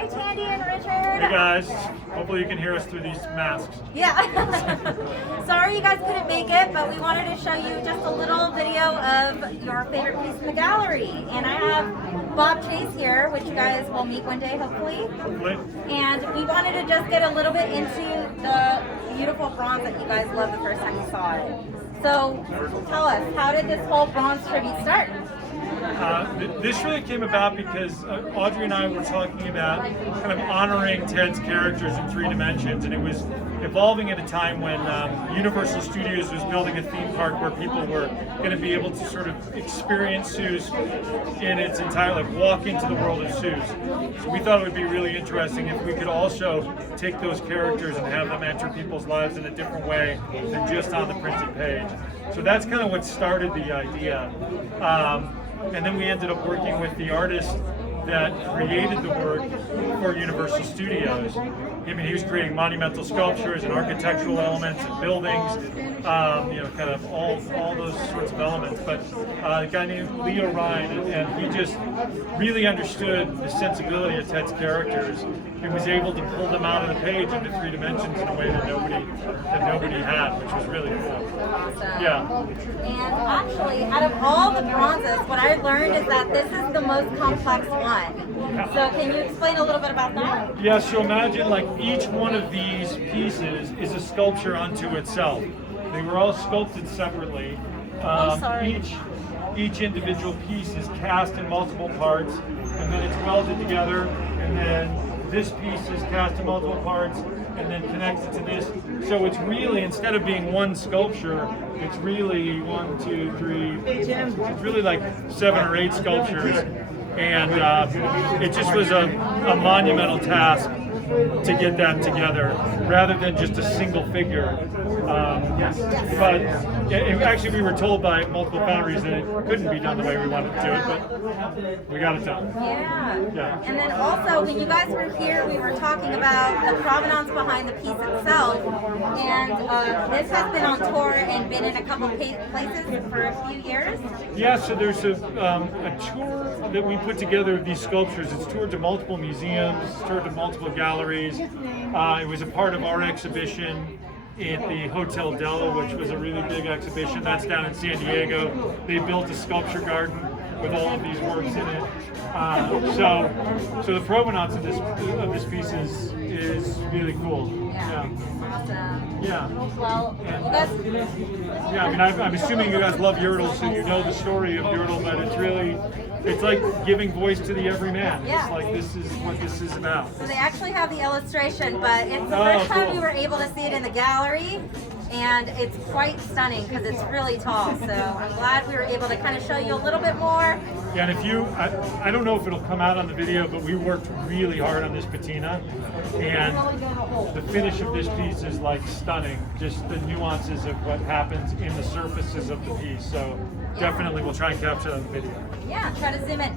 Hi, Tandy and Richard. Hey guys, hopefully you can hear us through these masks. Yeah. Sorry you guys couldn't make it, but we wanted to show you just a little video of your favorite piece in the gallery. And I have Bob Chase here, which you guys will meet one day, hopefully. And we wanted to just get a little bit into the beautiful bronze that you guys loved the first time you saw it. So tell us, how did this whole bronze tribute start? This really came about because Audrey and I were talking about kind of honoring Ted's characters in 3 dimensions, and it was evolving at a time when Universal Studios was building a theme park where people were going to be able to sort of experience Seuss in its entire, like walk into the world of Seuss. So we thought it would be really interesting if we could also take those characters and have them enter people's lives in a different way than just on the printed page. So that's kind of what started the idea. And then we ended up working with the artist that created the work for Universal Studios. I mean, he was creating monumental sculptures and architectural elements and buildings, you know, kind of all those sorts of elements. But a guy named Leo Ryan, and he just really understood the sensibility of Ted's characters and was able to pull them out of the page into 3 dimensions in a way that nobody had, which was really cool. Awesome. Yeah. And actually, out of all the bronzes, what I learned is that this is the most complex one. So can you explain a little bit about that? Yeah, so imagine like each one of these pieces is a sculpture unto itself. They were all sculpted separately. Each individual piece is cast in multiple parts, and then it's welded together, and then this piece is cast in multiple parts, and then connected to this. So it's really, instead of being one sculpture, it's really 1, 2, 3, it's really like 7 or 8 sculptures. And it just was a monumental task to get that together, rather than just a single figure. But actually, we were told by multiple foundries that it couldn't be done the way we wanted to do it, but we got it done. Yeah. And then also, when you guys were here, we were talking about the provenance behind the piece itself. And this has been on tour and been in a couple places for a few years. Yeah, so there's a tour that we put together of these sculptures. It's toured to multiple museums, it's toured to multiple galleries. It was a part of our exhibition at the Hotel Della, which was a really big exhibition. That's down in San Diego. They built a sculpture garden with all of these works in it. So the provenance of this piece is really cool. Yeah. Awesome. Yeah. Well, you guys. Yeah, I mean, I'm assuming you guys love Yertle, so you know the story of Yertle, but it's like giving voice to the everyman. Yeah. It's like, this is what this is about. So they actually have the illustration, but it's the first time we were able to see it in the gallery, and it's quite stunning because it's really tall. So I'm glad we were able to kind of show you a little bit more. Yeah, and if you, I don't know if it'll come out on the video, but we worked really hard on this patina, and the finish of this piece is like stunning. Just the nuances of what happens in the surfaces of the piece. So definitely we'll try and capture that in the video. Yeah, try to zoom in.